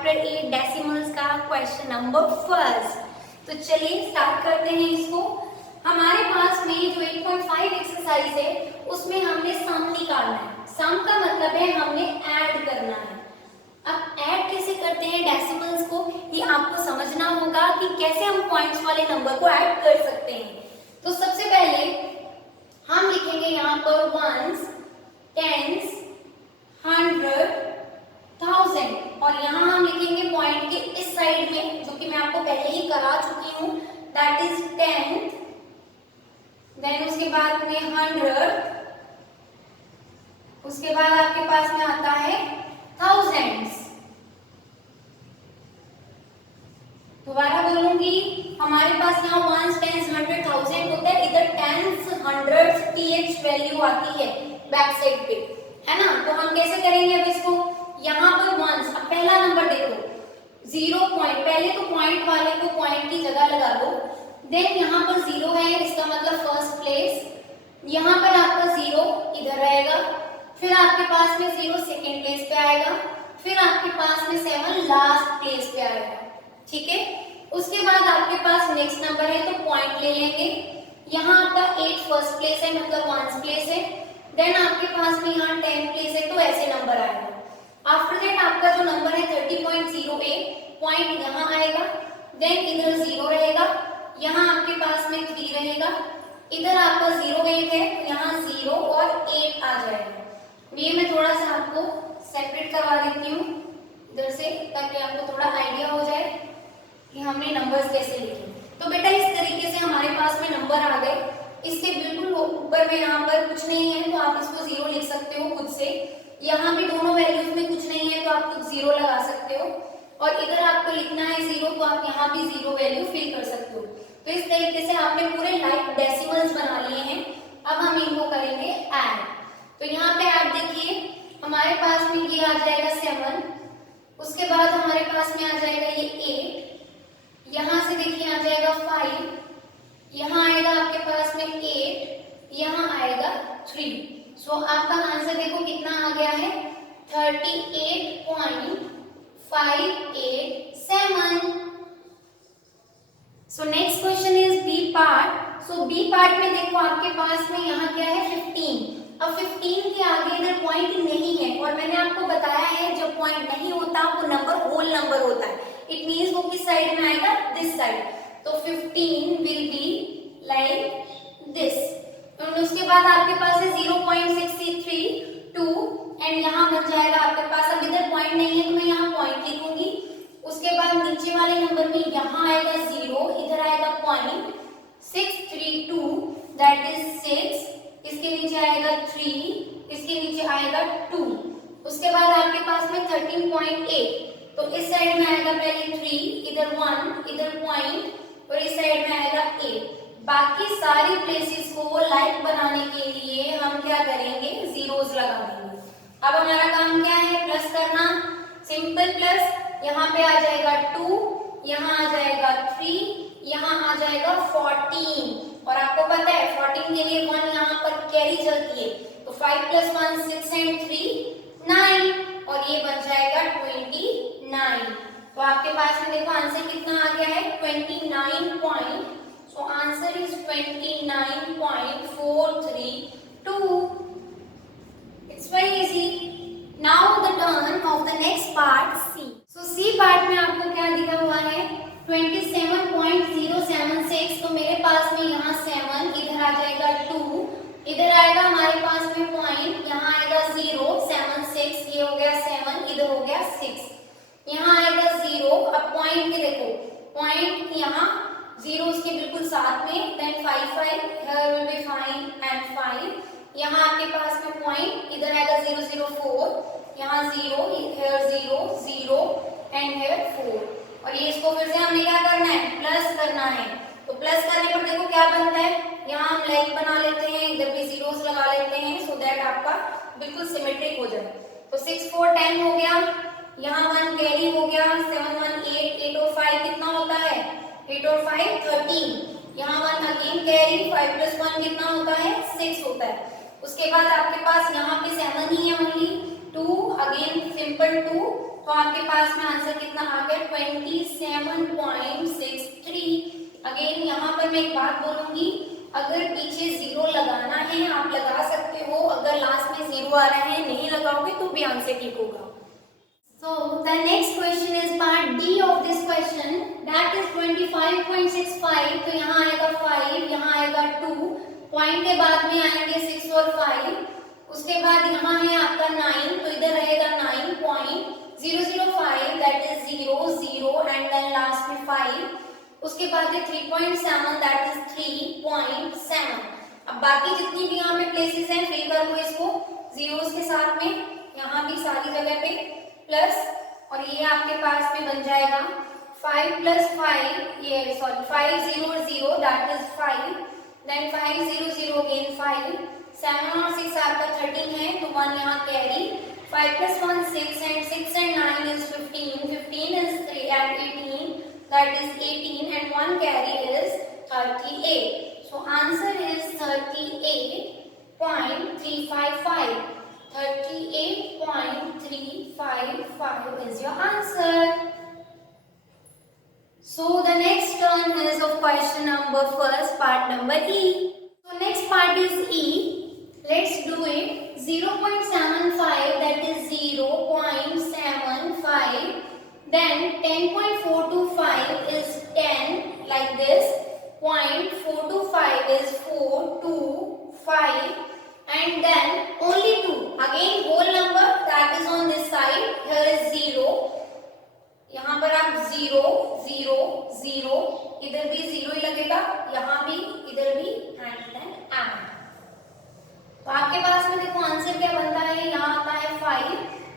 Chapter 8 decimals का question number first. तो चलिए स्टार्ट करते हैं इसको। हमारे पास में जो 8.5 एक्सरसाइज है उसमें हमने सम निकालना है। सम का मतलब है हमने ऐड करना है। अब ऐड कैसे करते हैं डेसिमल्स को, ये आपको समझना होगा कि कैसे हम पॉइंट्स वाले नंबर को ऐड कर सकते हैं। तो सबसे पहले हम लिखेंगे यहाँ पर वंस, टेंस, 100, 1000 और यहाँ हम लिखेंगे पॉइंट के इस साइड में, जो कि मैं आपको पहले ही करा चुकी हूँ, दैट इज 10th, देन उसके बाद में 100, उसके बाद आपके पास में आता है thousands। दोबारा बोलूंगी, हमारे पास यहाँ वंस, टेंस, 100, 1000 होता है, इधर टेंस, हंड्रेड्स, th वैल्यू आती है बैक साइड पे, है ना। तो हम कैसे करेंगे अब इसको, यहाँ पर वंस, अब पहला नंबर देखो 0 पॉइंट, पहले तो पॉइंट वाले को पॉइंट की जगह लगा दो, देन यहाँ पर 0 है, इसका मतलब फर्स्ट प्लेस, यहाँ पर आपका 0 इधर रहेगा, फिर आपके पास में 0 सेकेंड प्लेस पे आएगा, फिर आपके पास में 7 लास्ट प्लेस पे आएगा, ठीक है। उसके बाद आपके पास नेक्स्ट नंबर है तो पॉइंट ले लेंगे, यहाँ आपका 8 फर्स्ट प्लेस है मतलब वंस प्लेस है, देन आपके पास में यहाँ 10 प्लेस है तो ऐसे नंबर आएगा। आफ्टर दैट आपका जो नंबर है 30.08, पॉइंट यहाँ आएगा, देन इधर 0 रहेगा, यहाँ आपके पास में 3 रहेगा, इधर आपका 08 है, यहाँ 0 और 8 आ जाएगा। ये मैं थोड़ा सा आपको सेपरेट करवा देती हूँ इधर से, ताकि आपको थोड़ा आइडिया हो जाए कि हमने नंबर्स कैसे लिखे। तो बेटा इस तरीके से हमारे पास में नंबर आ गए। इसके बिल्कुल ऊपर में यहाँ पर कुछ नहीं है तो आप इसको 0 लिख सकते हो खुद से। यहाँ भी दोनों वैल्यूज में कुछ नहीं है तो आप खुद 0 लगा सकते हो, और इधर आपको लिखना है 0 तो आप यहाँ भी 0 वैल्यू फिल कर सकते हो। तो इस तरीके से आपने पूरे लाइक डेसिमल्स बना लिए हैं। अब हम इनको करेंगे ऐड। तो यहाँ पे ऐड देखिए, हमारे पास में ये आ जाएगा 7, उसके बाद हमारे पास में आ जाएगा ये 8, यहाँ से देखिए आ जाएगा 5, यहाँ आएगा आपके पास में 8, यहाँ आएगा 3। सो आपका आंसर देखो कितना आ गया है, 38.587। So next question is B part. So B part में देखो आपके पास में यहाँ क्या है 15। अब 15 के आगे इधर पॉइंट नहीं है, और मैंने आपको बताया है जब पॉइंट नहीं होता वो नंबर होल नंबर होता है। इट मींस वो किस साइड में आएगा, दिस साइड। तो 15 विल बी लाइक दिस। उसके बाद आपके पास है 0.632 एंड यहाँ बन जाएगा आपके पास, अब इधर पॉइंट नहीं है तो मैं यहाँ पॉइंट लिखूंगी। उसके बाद नीचे वाले नंबर में यहाँ आएगा 0, इधर आएगा पॉइंट 632 दैट इज 6, इसके नीचे आएगा 3, इसके नीचे आएगा 2। उसके बाद आपके पास में 13.8, तो इस साइड में आएगा पहले 3, इधर 1, इधर पॉइंट और इस साइड में आएगा 8। बाकी सारी प्लेसेस को लाइक बनाने के लिए हम क्या करेंगे, जीरोस लगा देंगे। अब हमारा काम क्या है, प्लस करना, सिंपल प्लस। यहाँ पे आ जाएगा 2, यहाँ आ जाएगा 3, यहाँ आ जाएगा 14, और आपको पता है 14 के लिए 1 यहाँ पर कैरी चलती है, तो 5 + 1 6 एंड 3 9, और ये बन जाएगा 29। तो आपके पास में देखो आंसर कितना आ गया है, 29 point. So answer is 29.432. It's very easy. Now the turn of the next part, C. So C part में आपको क्या दिखा हुआ है, 27.076। तो मेरे पास में यहाँ 7, इधर आ जाएगा 2, इधर आएगा हमारे पास में पॉइंट, यहाँ आएगा 0, 7 6, ये हो गया 7, इधर हो गया 6, यहाँ आएगा 0। अब पॉइंट के देखो, पॉइंट यहाँ 0 उसके बिल्कुल साथ में, then 5 5, here will be 5 and 5, यहाँ आपके पास में पॉइंट, इधर आएगा 0 0 4, यहाँ 0, here 0 0 and here 4, और ये इसको फिर से हमने क्या करना है, प्लस करना है। तो प्लस करने पर देखो क्या बनता है, यहाँ हम लाइक बना लेते हैं, इधर भी जीरोस लगा लेते हैं, सो दैट आपका बिल्कुल सिमेट्रिक हो जाए। तो 6 4 10 हो गया, यहाँ 1 कैरी हो गया, 7 1 8, 8 और 5 कितना होता है, 8 और 5 13, यहाँ 1 अगेन कैरी, 5 + 1 कितना होता है, 6 होता है। उसके बाद आपके पास यहाँ पे 7 ही है ओनली, 2 अगेन सिंपल 2 तो आपके पास में आंसर कितना आ गया 27.63। अगेन यहाँ पर मैं एक बात बोलूंगी, अगर पीछे जीरो लगाना है आप लगा सकते हो, अगर लास्ट में जीरो आ रहा है नहीं लगाओगे तो भी आंसर ठीक होगा। So the next question is part D of this question, that is 25.65। तो यहाँ आएगा 5, यहाँ आएगा 2, पॉइंट के बाद में आएंगे 6 और 5, उसके बाद यहाँ है आपका 9, तो इधर रहेगा 9.005 that is 0 0 and then last में 5, उसके बाद है 3.7 दैट इज 3.7। अब बाकी जितनी भी यहाँ पे प्लेसेस हैं फिल कर लो इसको जीरोस के साथ में, यहाँ भी सारी जगह पे प्लस, और ये आपके पास में बन जाएगा 5 + 5, ये sorry 5 0 0 that is 5, then 5 0 0 again 5, 7 और 6 आपका 13 है तो 1 यहाँ carry, 5 + 1 6 and 6 and 9 is 15, 15 is 3 and 18 that is 18 and 1 carry is 38. So answer is 38.355. 38.355 is your answer. So the next turn is of question number first, part number E. So next part is E. Let's do it. 0.75 that is 0.75. Then 10.425 is 10 like this. 0.425 is 425. And then only 2, again whole number that is on this side, here is 0, यहाँ पर आप 0 0 0, इधर भी 0 ही लगेगा, यहाँ भी इधर भी एंड देन एंड। तो आपके पास में देखो आंसर क्या बनता है, यहाँ आता है 5,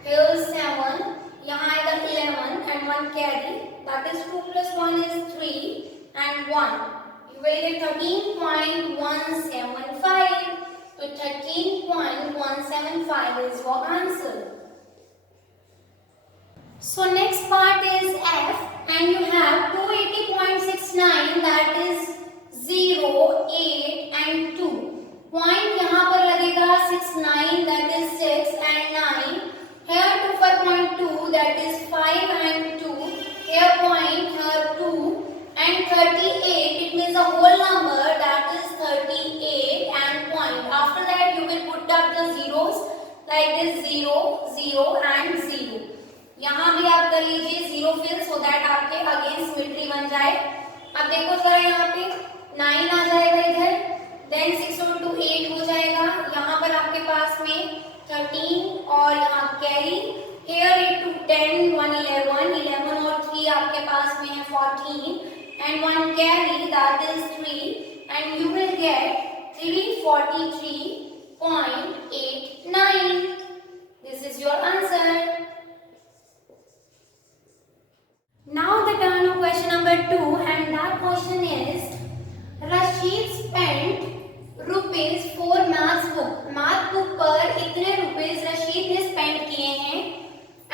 here is 7, यहाँ आएगा 11 and 1 carry that is 2 + 1 is 3 and 1, you will get 13.175. So 13.175 is your answer. So next part is F and you have 280.69 that is 0, 8 and 2. Point यहाँ पर लगेगा 6 9 that is 6 and 9. Here 25.2 that is 5 and 2. Here point here 2 and 38. It means a whole number that is 38 and point. After that you will put up the zeros like this 0 0 and 0. यहाँ भी आप कर लीजिए 0 fill so that आपके again symmetry बन जाए। अब देखो जरा यहाँ पे 9 आ जाएगा इधर, देन 6 और 2 8 हो जाएगा, यहाँ पर आपके पास में 13 और यहाँ कैरी, here 8 2 10 1 11 11 और 3 आपके पास में है 14 and 1 carry that is 3 and you will get 343.89. This is your answer. Now the turn of question number 2 and that question is Rashid spent rupees for maths book. Math book पर इतने rupees Rashid ने spend किए हैं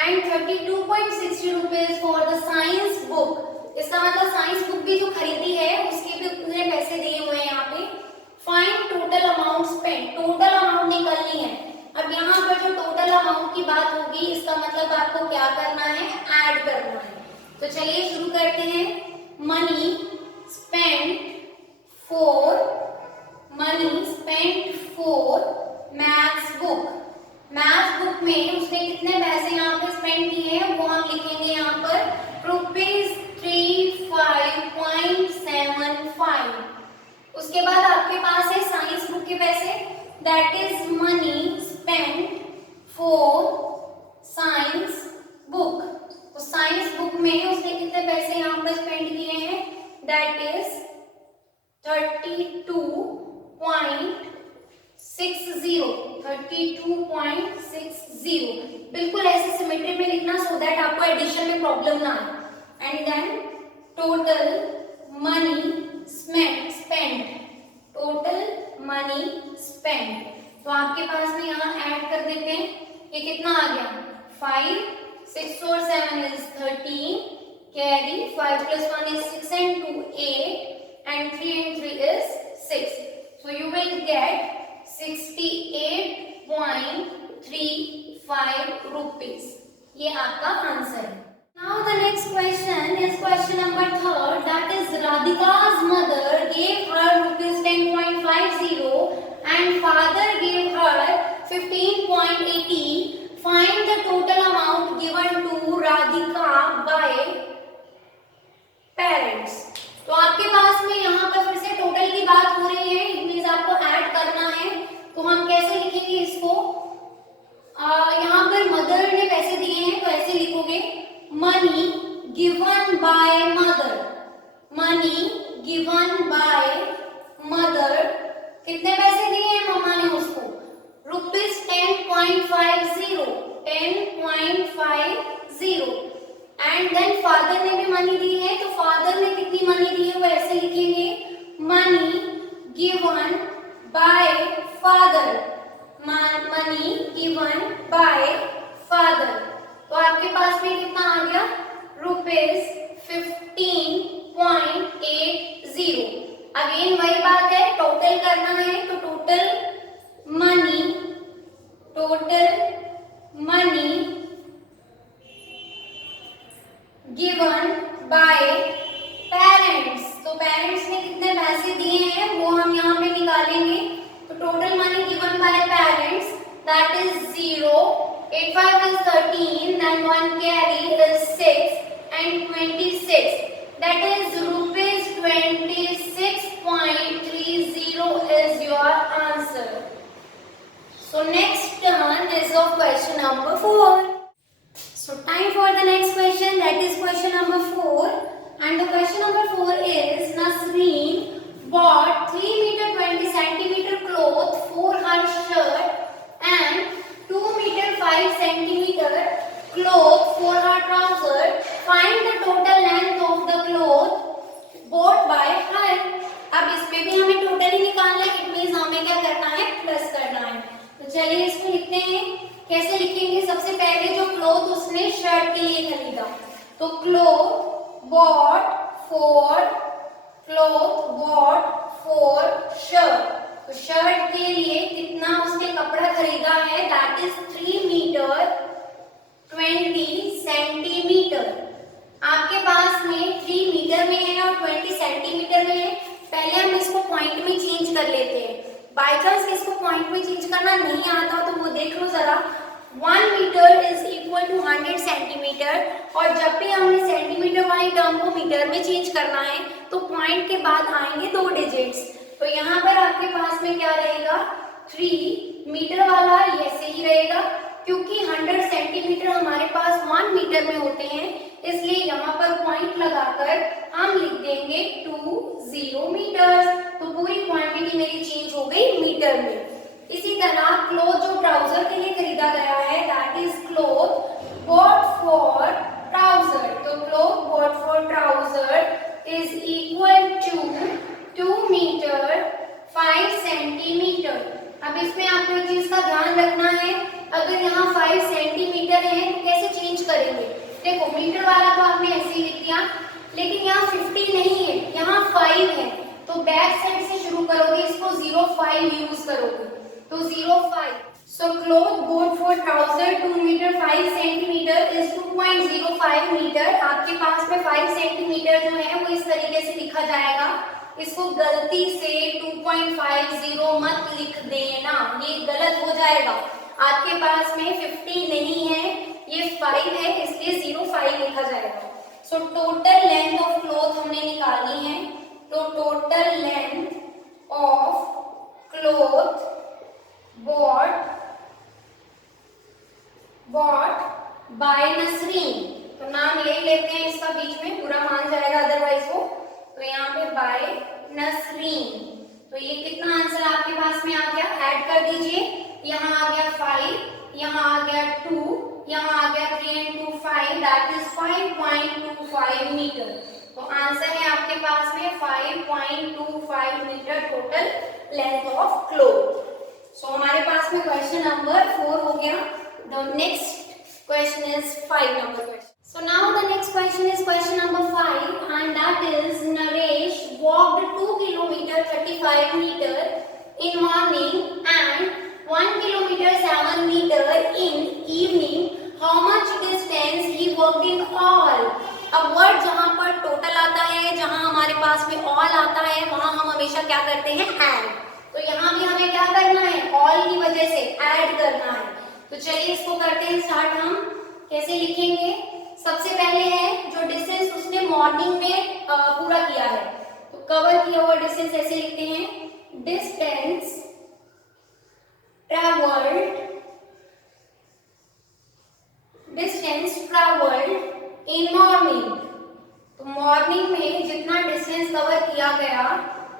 and 32.60 rupees for the science book. इसका मतलब science book भी जो खरीदी है उसके भी उतने पैसे दिए हुए हैं यहाँ पे। Find total amount spend, total amount निकालनी है। अब यहाँ पर जो टोटल अमाउंट की बात होगी इसका मतलब आपको क्या करना है, ऐड करना है। तो चलिए शुरू करते हैं। Money spend for maths book. Maths book में उसने कितने पैसे यहाँ पे स्पेंड किए हैं वो हम लिखेंगे यहाँ पर ₹35.75। उसके बाद आपके पास है साइंस बुक के पैसे, that is money spend for science book. तो साइंस बुक में उसने कितने पैसे यहाँ पर स्पेंड किए हैं, दैट इज 32.60। बिल्कुल ऐसे सिमेट्री में लिखना सो दैट आपको एडिशन में प्रॉब्लम ना आए। And then total money spend, तो आपके पास में यहाँ ऐड कर देते हैं, ये कितना आ गया 5, 6 और 7 is 13, carry 5 + 1 is 6 and 2 8 and 3 and 3 is 6. So you will get 68.35 rupees. ये आपका answer Radhika's mother gave her rupees 10.50 and father gave her 15.80. Find the total amount given to Radhika by parents. तो आपके पास में यहाँ पर फिर से टोटल की बात हो रही है, इट मींस आपको ऐड करना है। तो हम कैसे लिखेंगे इसको? यहाँ पर मदर ने पैसे दिए हैं तो ऐसे लिखोगे money given by mother. Money given by mother, कितने पैसे दिए हैं मम्मा ने उसको? रुपीज 10.50 एंड देन फादर ने भी मनी दी है, तो फादर ने कितनी मनी दी है वो ऐसे लिखेंगे money given by father. Money given by father, तो आपके पास में कितना आ गया? रुपीज 15.80। अगेन वही बात है, टोटल करना है तो total money given by parents. तो पेरेंट्स ने कितने पैसे दिए हैं वो हम यहाँ पे निकालेंगे। तो total money given by parents that is 0, 8 5 is 13, then 1 carry is 6 and 26, that is rupees 26.30 is your answer. So next turn is of question number 4. So time for the next question, that is question number 4, and the question number 4 is Nasreen bought 3 meter 20 centimeter cloth for her shirt and 2 meter 5 centimeter cloth for her trouser. Find the total length of the cloth bought by her. अब इसमें भी हमें total ही निकालना है, it means हमें क्या करना है? प्लस करना है। तो चलिए इसको लिखते हैं। कैसे लिखेंगे? सबसे पहले जो क्लोथ उसने शर्ट के लिए खरीदा, तो क्लोथ बॉट फॉर शर्ट, तो शर्ट के लिए कितना उसने कपड़ा खरीदा है? That is 3 metre 20 centimetre. आपके पास में 3 मीटर में है और 20 सेंटीमीटर में है। पहले हम इसको पॉइंट में चेंज कर लेते हैं। बाय चांस इसको पॉइंट में चेंज करना नहीं आता तो वो देख लो जरा। 1 metre is equal to 100 centimetre, और जब भी हमने सेंटीमीटर वाली टर्म को मीटर में चेंज करना है तो पॉइंट के बाद आएंगे 2 डिजिट्स। तो यहाँ पर आपके पास में क्या रहेगा? 3 मीटर वाला ऐसे ही रहेगा, क्योंकि 100 सेंटीमीटर हमारे पास 1 मीटर में होते हैं, इसलिए यहाँ पर पॉइंट लगाकर हम लिख देंगे 20 मीटर। तो पूरी क्वांटिटी मेरी चेंज हो गई मीटर में। इसी तरह क्लोथ जो ट्राउजर के लिए खरीदा गया है that is cloth bought for trouser, तो cloth bought for trouser is equal to 2 metre 5 centimetre. अब इसमें आपको एक चीज का ध्यान रखना है, अगर यहाँ 5 सेंटीमीटर है तो कैसे चेंज करेंगे? देखो मीटर वाला तो आपने ऐसे ही लिख दिया, लेकिन यहाँ 50 नहीं है, यहाँ 5 है, तो बैक साइड से शुरू करोगे, इसको 05 यूज करोगे, तो 05। So cloth bought for trouser 2 metre 5 centimetre is 2.05 metre. आपके पास में 5 सेंटीमीटर जो है वो इस तरीके से लिखा जाएगा, इसको गलती से 2.50 मत लिख देना, ये गलत हो जाएगा। आपके पास में 50 नहीं है, ये 5 है, इसलिए 05 लिखा जाएगा। So total length of cloth हमने निकालनी है, तो total length of cloth bought by Nasreen, तो नाम ले लेते हैं इसका, बीच में पूरा मान जाएगा अदरवाइज वो, तो यहाँ पे बाय नसरीन। तो ये कितना आंसर आपके पास में आ गया? ऐड कर दीजिए, यहाँ आ गया 5, यहाँ आ गया 2, यहाँ आ गया 3 and 2 5, दैट इज 5.25 मीटर। तो आंसर है आपके पास में 5.25 metre total length of cloth. So हमारे पास में क्वेश्चन नंबर 4 हो गया। The next question is 5 number question. So now the next question is question number 5, and that is Naresh walked 2 kilometer 35 meter in morning and 1 kilometer 7 meter in evening. How much distance he walked in all? अब word जहाँ पर total आता है, जहाँ हमारे पास पास में all आता है वहां हम हमेशा क्या करते हैं, ऐड। तो यहाँ भी हमें क्या करना है, ऑल की वजह से ऐड करना है। तो चलिए इसको करते हैं स्टार्ट। हम कैसे लिखेंगे, सबसे पहले है जो डिस्टेंस उसने मॉर्निंग में पूरा किया है, तो कवर किया हुआ डिस्टेंस ऐसे लिखते हैं, डिस्टेंस ट्रैवल्ड इन मॉर्निंग। तो मॉर्निंग में जितना डिस्टेंस कवर किया गया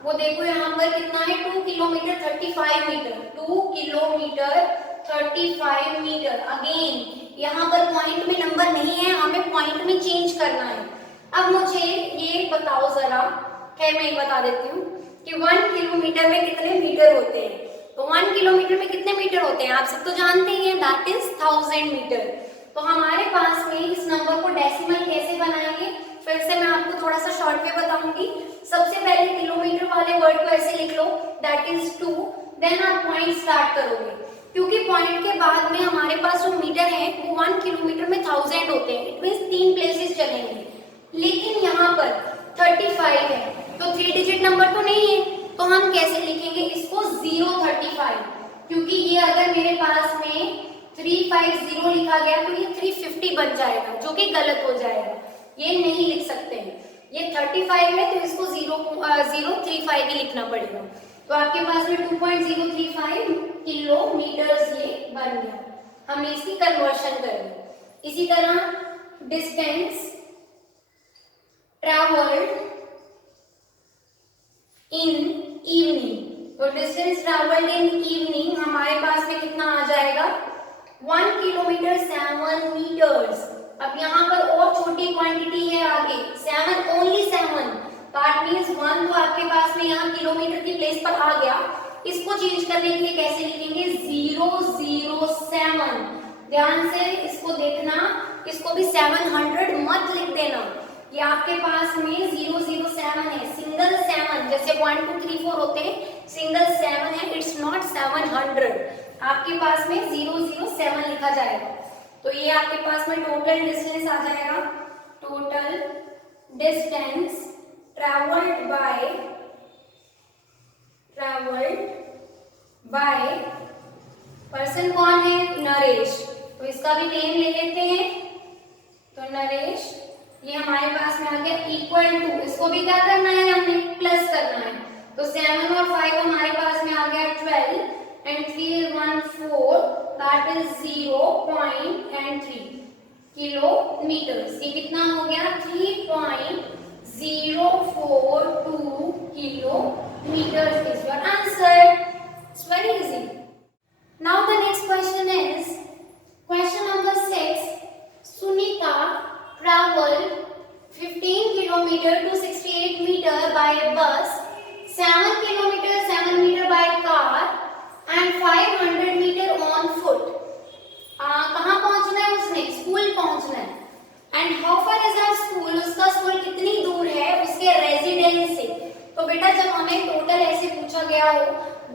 वो देखो यहाँ पर कितना है, 2 kilometre 35 metre, 2 kilometre 35 metre. Again यहाँ पर पॉइंट में नंबर नहीं है, हमें पॉइंट में चेंज करना है। अब मुझे ये बताओ जरा, खैर मैं बता देती हूँ कि 1 किलोमीटर में कितने मीटर होते हैं। तो 1 किलोमीटर में कितने मीटर होते हैं आप सब तो जानते ही हैं, दैट इज 1000 मीटर। तो हमारे पास में इस नंबर को डेसिमल कैसे बनाएंगे, फिर से मैं आपको थोड़ा सा शॉर्ट में बताऊंगी। सबसे पहले किलोमीटर वाले वर्ड को ऐसे लिख लो, दैट इज 2, देन आप पॉइंट स्टार्ट करोगे, क्योंकि पॉइंट के बाद में हमारे पास जो मीटर है वो 1 किलोमीटर में 1000 होते हैं, इट मींस 3 प्लेसेस चलेंगे। लेकिन यहाँ पर 35 है तो 3 डिजिट नंबर तो नहीं है, तो हम कैसे लिखेंगे इसको, 035, क्योंकि ये अगर मेरे पास में 350 लिखा गया तो ये 350 बन जाएगा, जो कि गलत हो जाएगा, ये नहीं लिख सकते हैं। ये 35 है तो इसको 035 ही लिखना पड़ेगा। तो आपके पास में 2.035 किलोमीटर्स ये बन गया, हमने इसकी कन्वर्शन कर दी। इसी तरह डिस्टेंस ट्रैवल्ड इन इवनिंग, तो डिस्टेंस ट्रैवल्ड इन इवनिंग हमारे पास में कितना आ जाएगा, 1 किलोमीटर 7 मीटर्स। अब यहाँ पर और छोटी क्वांटिटी है आगे, 7, ओनली 7, दैट मींस 1 तो आपके पास में यहाँ किलोमीटर की प्लेस पर आ गया। इसको चेंज करने के लिए कैसे लिखेंगे, 007। ध्यान से इसको देखना, इसको भी 700 मत लिख देना, ये आपके पास में 007 है, सिंगल 7, जैसे 1 2 3 4 होते हैं, सिंगल 7 है, इट्स नॉट 700। आपके पास में 007 लिखा जाएगा। तो ये आपके पास में टोटल डिस्टेंस आ जाएगा, total distance travelled by person कौन है, नरेश। तो इसका भी नेम ले लेते हैं, तो नरेश ये हमारे पास में आ गया, इक्वल टू, इसको भी क्या करना है, हमने प्लस करना है। तो 7 और 5 हमारे पास में आ गया 12 and 3 is 1 4, that is 0.3 kilometres. ये कितना हो गया, 3.042 kilometers is your answer. It's very easy. Now the next question is question number 6. Sunita traveled 15 kilometer to 68 meter by bus, 7 kilometer 7 meter by car and 500 meter on foot. कहाँ पहुंचना है उसने, school पहुंचना है। And how far is our school, उसका school कितनी दूर है उसके रेजिडेंस से। तो बेटा जब हमें टोटल ऐसे पूछा गया हो,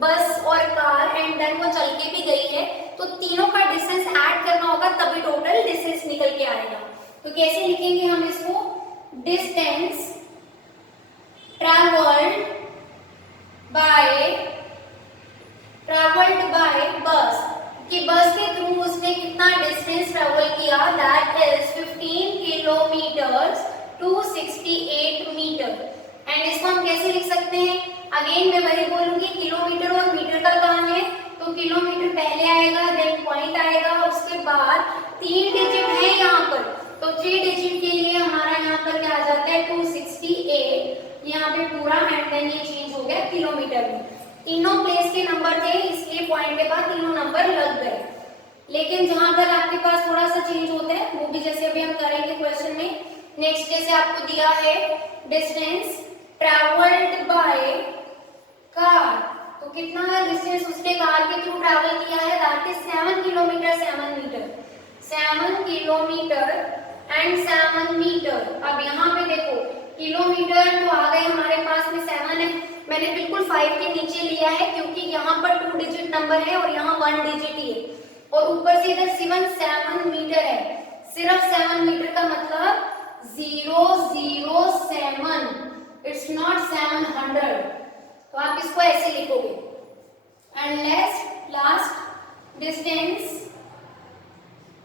बस और कार एंड देन वो चल के भी गई है, तो तीनों का डिस्टेंस ऐड करना होगा तभी टोटल डिस्टेंस निकल के आएगा। तो कैसे लिखेंगे हम इसको, डिस्टेंस ट्रैवल्ड बाय बस, कि बस के थ्रू उसने कितना डिस्टेंस ट्रेवल किया, that is 15 kilometres to 68 metre. एंड इसको हम कैसे लिख सकते हैं, अगेन मैं वही बोलूंगी, किलोमीटर और मीटर का काम है, तो किलोमीटर पहले आएगा, देन पॉइंट आएगा, उसके बाद 3 डिजिट है यहाँ पर, तो 3 डिजिट के लिए हमारा यहाँ पर क्या आ जाता है, 268 यहाँ पे पूरा, एंड देन ये चेंज हो गया किलोमीटर में। तीनों प्लेस के नंबर थे, इसलिए पॉइंट के बाद तीनों नंबर लग गए। लेकिन जहां पर आपके पास थोड़ा सा चेंज होता है, वो भी जैसे अभी हम करेंगे क्वेश्चन में। नेक्स्ट जैसे आपको दिया है डिस्टेंस ट्रैवल्ड बाय कार, तो कितना डिस्टेंस उसने कार के थ्रू ट्रैवल किया है, that is 7 kilometre 7 metre, 7 kilometre and 7 metre. अब यहाँ पे देखो किलोमीटर तो आ गए हमारे पास में 7 है, मैंने बिल्कुल 5 के नीचे लिया है क्योंकि यहाँ पर 2 डिजिट नंबर है और यहाँ 1 डिजिट ही है, और ऊपर से इधर सिर्फ 7 मीटर है, सिर्फ 7 मीटर का मतलब 007, इट्स नॉट 700, तो आप इसको ऐसे लिखोगे। And last distance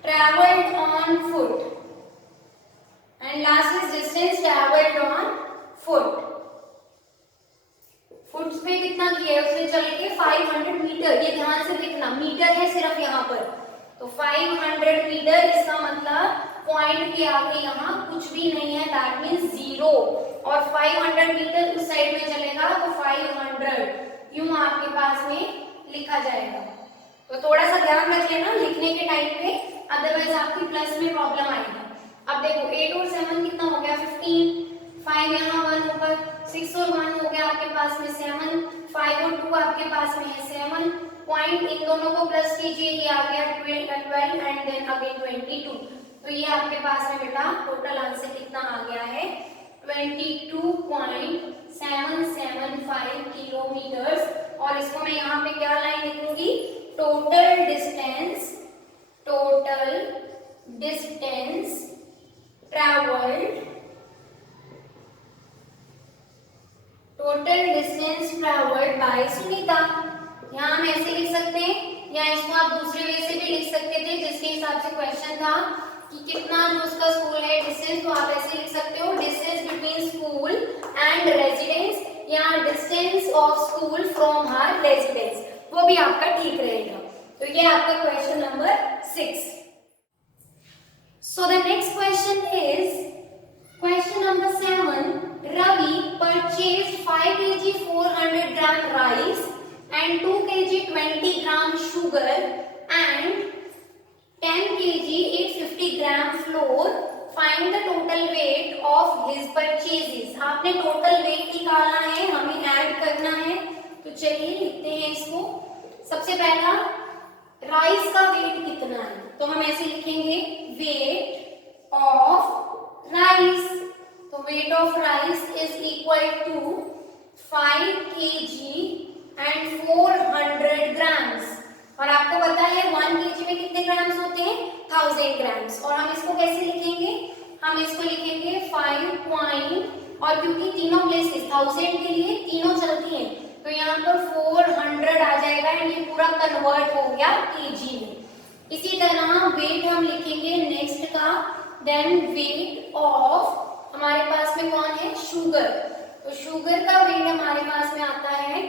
traveled on foot, and last is distance traveled on foot। Foot पे कितना किया है उसने चल के 500 मीटर, ये ध्यान से देखना, मीटर है सिर्फ यहाँ पर, तो 500 मीटर, इसका मतलब पॉइंट के आगे यहाँ कुछ भी नहीं है, दैट मीन्स 0, और 500 मीटर उस साइड में चलेगा तो 500 यूं आपके पास में लिखा जाएगा। तो थोड़ा सा ध्यान रख लेना लिखने के टाइम पे, अदरवाइज आपकी प्लस में प्रॉब्लम आएगी। अब देखो 8 और 7 कितना हो गया 15, 5 यहाँ 1 ऊपर, 6 और 1 हो गया आपके पास में 7, 5 और 2 आपके पास में है 7, पॉइंट इन दोनों को प्लस कीजिए, ये आ गया 12 एंड देन अगेन 22, तो ये आपके पास में बेटा टोटल आंसर कितना आ गया है 22.775 किलोमीटर्स। और इसको मैं यहाँ पे क्या लाइन लिखूंगी, total distance travelled bye Sunita. यहाँ हम ऐसे लिख सकते हैं, या इसको आप दूसरे वे से भी लिख सकते थे, जिसके हिसाब से क्वेश्चन था कि कितना जो उसका स्कूल है डिस्टेंस, तो आप ऐसे लिख सकते हो distance between school and residence, या distance of school from her residence, वो भी आपका ठीक रहेगा। तो ये आपका question number 6। So the next question is question number 7. Ravi purchased 5 kg 400 gram rice and 2 kg 20 gram sugar and 10 kg 850 gram flour. Find the total weight of his purchases. आपने total weight निकालना है, हमें add करना है, तो चलिए लिखते हैं इसको। सबसे पहला राइस का वेट कितना है, तो हम ऐसे लिखेंगे वेट ऑफ राइस, तो weight of rice is equal to 5 kg and 400 grams, और आपको पता है 1 kg में कितने ग्राम्स होते हैं 1000 ग्राम्स, और हम इसको कैसे लिखेंगे, हम इसको लिखेंगे 5 पॉइंट, और क्योंकि तीनों प्लेसेस 1000 के लिए तीनों चलती हैं, तो यहाँ पर 400 आ जाएगा एंड ये पूरा कन्वर्ट हो गया केजी में। इसी तरह वेट हम लिखेंगे नेक्स्ट का, देन वेट ऑफ हमारे पास में कौन है शुगर, तो शुगर का वेट हमारे पास में आता है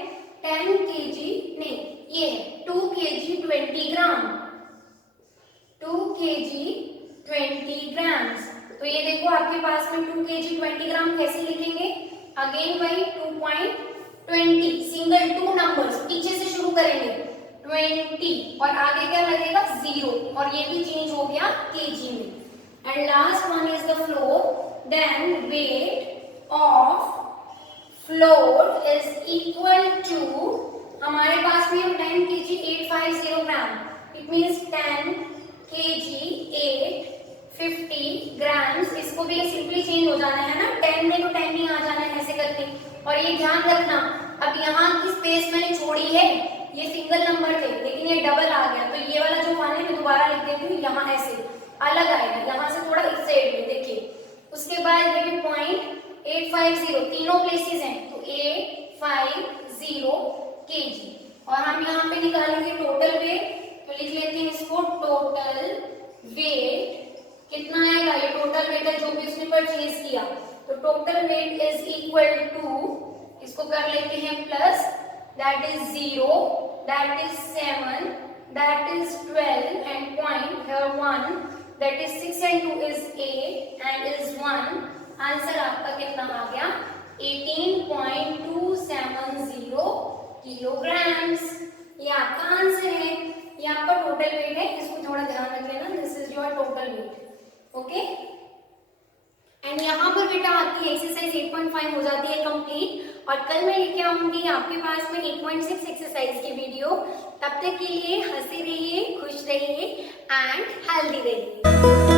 10 kg, नहीं ये है 2 kg 20 ग्राम, 2 kg 20 ग्राम्स, तो ये देखो आपके पास में 2 kg 20 ग्राम कैसे लिखेंगे, अगेन वही 2.20 सिंगल 2 नंबर्स पीछे से शुरू करेंगे 20 और आगे क्या लगेगा 0, और ये भी चेंज हो गया केजी में। And last one is the floor, then weight of floor is equal to, हमारे पास में 10 kg 850 gram, it means 10 kg 850 grams, इसको भी सिंपली चेंज हो जाना है ना, 10 में तो 10 ही आ जाना है ऐसे करके, और ये ध्यान रखना अब यहाँ की स्पेस मैंने छोड़ी है, ये सिंगल नंबर थे लेकिन ये डबल आ गया, तो ये वाला जो वन है मैं दोबारा लिख देती हूँ, यहाँ ऐसे अलग आएगा, यहाँ से थोड़ा इस साइड में देखिए। उसके बाद ये भी पॉइंट 850 तीनों प्लेसेस हैं, तो 850 kg, और हम यहाँ पे निकालेंगे टोटल वेट, तो लिख लेते हैं इसको टोटल वेट कितना आएगा, ये टोटल वेट है जो भी उसने परचेज किया, तो total weight is equal to, इसको कर लेते हैं plus, that is 0, that is 7, that is 12 and point here 1, that is 6 and 2 is 8 and is 1, answer आपका कितना आ गया 18.270 किलोग्राम्स, ये आपका आंसर है, ये आपका टोटल वेट है, इसको थोड़ा ध्यान रख लेना, this is your total weight, okay. And यहाँ पर बेटा आपकी एक्सरसाइज 8.5 हो जाती है कंप्लीट, और कल मैं लेके आऊंगी आपके पास में 8.6 एक्सरसाइज की वीडियो, तब तक के लिए हंसते रहिए, खुश रहिए एंड हेल्दी रहिए।